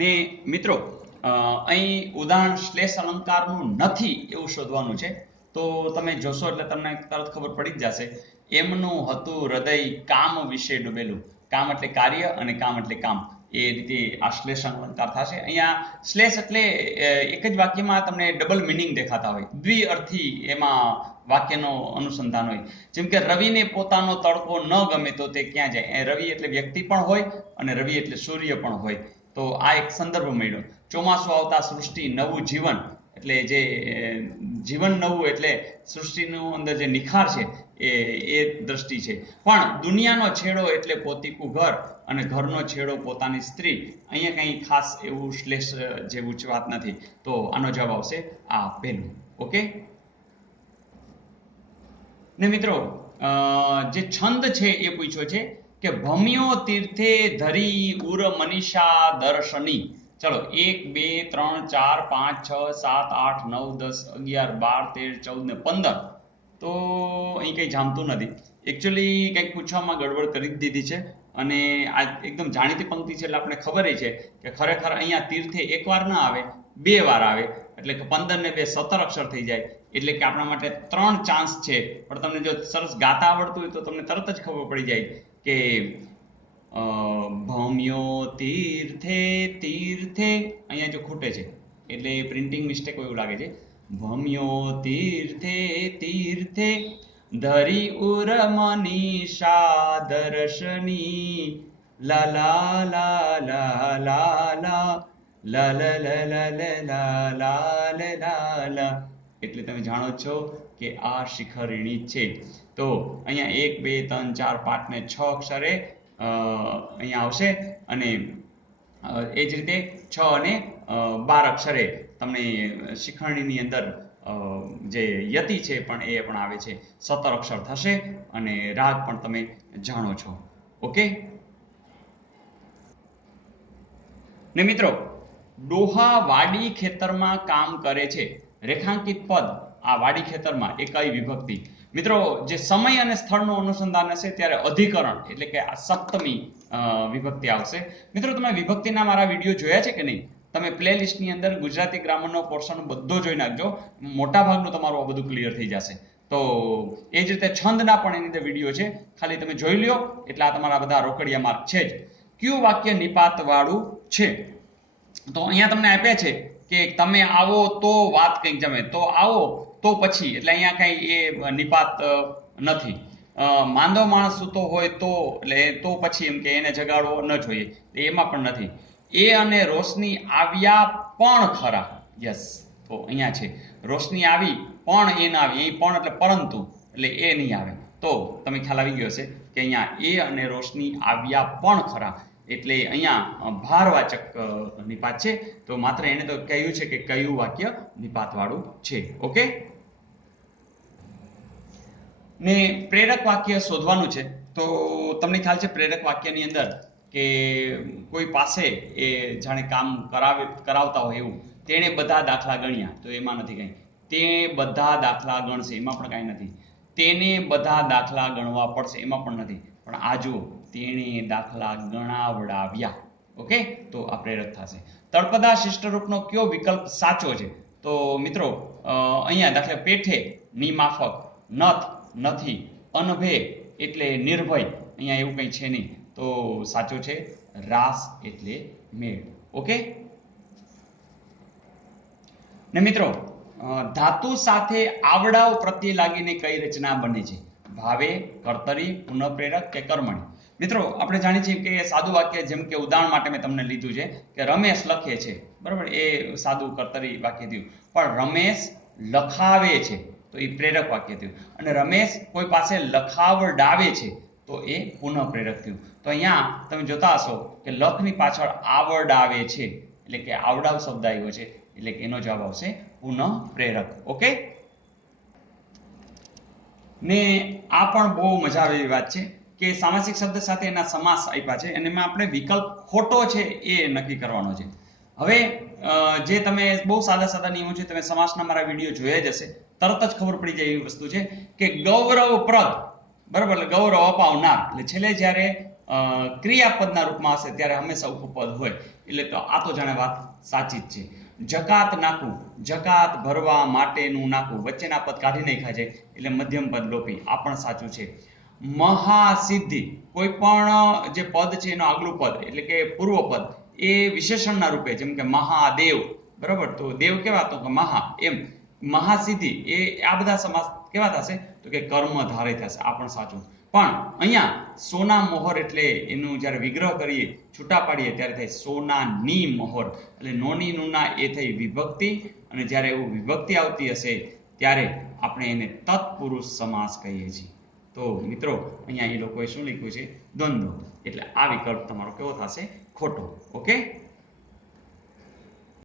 ને મિત્રો અહીં ઉદાહરણ શ્લેષ અલંકારનું નથી એવું શોધવાનું છે. તો તમે જોશો એટલે તમને તરત ખબર પડી જ જશે. એમનું હતું હૃદય કામ વિશે ડૂબેલું. કામ એટલે કાર્ય અને કામ એટલે કામ. એ રીતે આ શ્લેષ અલંકાર થશે. અહીંયા શ્લેષ એટલે એક જ વાક્યમાં તમને ડબલ મિનિંગ દેખાતા હોય, દ્વિઅર્થી એમાં વાક્યનો અનુસંધાન હોય. જેમ કે રવિને પોતાનો તડકો ન ગમે તો તે ક્યાં જાય. રવિ એટલે વ્યક્તિ પણ હોય અને રવિ એટલે સૂર્ય પણ હોય. તો આ એક સંદર્ભ મળ્યો. ચોમાસું આવતા સૃષ્ટિ નવું જીવન એટલે જે જીવન નવું એટલે સૃષ્ટિનું અંદર જે નિખાર છે એ દ્રષ્ટિ છે. પણ દુનિયાનો છેડો એટલે પોતીકું ઘર અને ઘરનો છેડો પોતાની સ્ત્રી. અહીંયા કંઈ ખાસ એવું શ્લેષ જેવું વાત નથી. તો આનો જવાબ આવશે આ પહેલું. ઓકે ને મિત્રો જે છંદ છે એ પૂછ્યો છે કે ભમ્યો તીર્થે ધરી ઉર મનીષા દર્શની. ચલો 1 2 3 4 5 6 7 8 9 10 11 12 13 14 ને 15. તો અહીં કંઈ જામતું નથી. એકચ્યુઅલી કંઈક પૂછવામાં ગડબડ કરી જ દીધી છે અને આ એકદમ જાણીતી પંક્તિ છે એટલે આપણે ખબર છે કે ખરેખર અહીંયા તીર્થે એકવાર ના આવે, 2 વાર આવે એટલે કે 15 ને 2 17 અક્ષર થઈ જાય. એટલે કે આપણા માટે 3 ચાન્સ છે. પણ તમને જો સરસ ગાતા આવડતું હોય તો તમને તરત જ ખબર પડી જાય કે ભમ્યો તીર્થે તીર્થે અહીંયા જો ખૂટે છે એટલે પ્રિન્ટિંગ મિસ્ટેક હોય એવું લાગે છે. ભમ્યો તીર્થે તીર્થે ધરી ઉર મનીષા દર્શની લા લા લા લા લા લા લા લા લા લા લા લા. એટલે તમે જાણો છો કે આ શિખરિણી છે. તો અહીંયા 1 2 3 4 5 ને 6 અક્ષરે અહીંયા આવશે અને એ જ રીતે 6 અને 12 અક્ષરે તમને શિખરણીની અંદર જે યતિ છે પણ એ પણ આવે છે. 17 અક્ષર થશે અને રાગ પણ તમે જાણો છો. ઓકે ને મિત્રો ડોહા વાડી ખેતરમાં કામ કરે છે. રેખાંકિત પદ આ વાડી ખેતરમાં એ કઈ વિભક્તિ? મિત્રો જે સમય અને સ્થળનું અનુસંધાન હશે ત્યારે અધિકરણ એટલે કે આ સપ્તમી વિભક્તિ આવશે. મિત્રો તમે વિભક્તિના મારા વિડીયો જોયા છે કે નહીં? તમે પ્લેલિસ્ટની અંદર ગુજરાતી ગ્રામરનો પોર્શન બધો જોઈ નાખજો. મોટા ભાગનું તમારું આ બધું ક્લિયર થઈ જશે. તો એ જ રીતે છંદના પણ એની અંદર વિડીયો છે, ખાલી તમે જોઈ લ્યો એટલે આ તમારા બધા રોકડિયા માર્ક છે જ. કયું વાક્ય નિપાત વાળું છે? તો અહીંયા તમને આપ્યા છે કે તમે આવો તો વાત કંઈક જમે, તો આવો તો પછી એટલે અહીંયા કઈ એ નિપાત નથી. માંદો માણસ સૂતો હોય તો એટલે તો પછી એમ કે એને જગાડવો ન જોઈએ, એમાં પણ નથી. એ અને રોશની આવ્યા પણ ખરા. યસ, તો અહીંયા છે રોશની આવી પણ એ ના આવી. અહીં પણ એટલે પરંતુ એટલે એ નહીં આવે. તો તમે ખ્યાલ આવી ગયો હશે કે અહીંયા એ અને રોશની આવ્યા પણ ખરા એટલે અહીંયા ભારવાચક નિપાત છે. તો માત્ર એને તો કહ્યું છે કે કયું વાક્ય નિપાત વાળું છે. ઓકે ને પ્રેરક વાક્ય શોધવાનું છે. તો તમને ખ્યાલ છે પ્રેરક વાક્યની અંદર કે કોઈ પાસે એ જાણે કામ કરાવતા હોય એવું, તેણે બધા દાખલા ગણ્યા, તો એમાં નથી કંઈ. તે બધા દાખલા ગણશે, એમાં પણ કાંઈ નથી. તેને બધા દાખલા ગણવા પડશે, એમાં પણ નથી. પણ આ જુઓ, તેણે દાખલા ગણાવડાવ્યા. ઓકે, તો આ પ્રેરક થશે. તળપદા શિષ્ટરૂપનો કયો વિકલ્પ સાચો છે? તો મિત્રો અહીંયા દાખલા પેઠે ની માફક, નથ નથી, અનભે એટલે નિર્ભય, અહીંયા એવું કંઈ છે નહીં. તો સાચો છે રાસ એટલે મેળ. ઓકે ને મિત્રો ધાતુ સાથે આવડાવ પ્રત્યે લાગીને કઈ રચના બને છે? ભાવે, કર્તરી, પુનઃપ્રેરક કે કર્મણી? મિત્રો આપણે જાણીએ છીએ કે સાદું વાક્ય, જેમ કે ઉદાહરણ માટે મેં તમને લીધું છે કે રમેશ લખે છે, બરાબર, એ સાદું કર્તરી વાક્ય થયું. પણ રમેશ લખાવે છે તો એ પ્રેરક વાક્ય થયું. અને રમેશ કોઈ પાસે લખાવડાવે છે તો એ પુનઃપ્રેરક થયું. તો અહીંયા તમે જોતા હશો કે લખની પાછળ આવડાવે છે એટલે કે આવડાવ શબ્દ આવ્યો છે એટલે કે એનો જવાબ આવશે પુનઃપ્રેરક. ઓકે ને આ પણ બહુ મજા આવે એવી વાત છે કે સામાસિક શબ્દ સાથે એના સમાસ આપ્યા છે અને એમાં આપણે વિકલ્પ ખોટો છે એ નક્કી કરવાનો છે. હવે જે તમે બહુ સાદા સાદા નિયમો છે, તમે સમાસના મારા વિડીયો જોયા જ હશે, તરત જ ખબર પડી જાય એવી વસ્તુ છે કે ગૌરવપ્રદ, બરાબર, એટલે ગૌરવ અપાવનાર, એટલે છેલ્લે જ્યારે ક્રિયાપદના રૂપમાં હશે ત્યારે હંમેશા ઉપપદ હોય. એટલે તો આ તો જાણે વાત સાચી જ છે. જકાત નાખવું, જકાત ભરવા માટેનું નાખવું, વચ્ચેના પદ કાઢી નાખ્યા છે એટલે મધ્યમ પદ લોપી, આ પણ સાચું છે. મહાસિદ્ધિ, કોઈ પણ જે પદ છે એનું આગલું પદ એટલે કે પૂર્વ પદ એ વિશેષણના રૂપે, જેમ કે મહાદેવ, બરાબર, તો દેવ કેવા, તો કે મહા, એમ મહાસિદ્ધિ એ આ બધા સમાસ કેવા થશે, તો કે કર્મધારય થશે, આ પણ સાચું. પણ અહીંયા સોના મોહર એટલે એનું જ્યારે વિગ્રહ કરીએ, છૂટા પાડીએ ત્યારે થાય સોનાની મોહર, એટલે નોની નુના એ થઈ વિભક્તિ, અને જ્યારે એવું વિભક્તિ આવતી હશે ત્યારે આપણે એને તત્પુરુષ સમાસ કહીએ છીએ. તો મિત્રો અહીંયા એ લોકોએ શું લખ્યું છે, દ્વંદ્વ, એટલે આ વિકલ્પ તમારો કેવો થશે, ખોટો. ઓકે.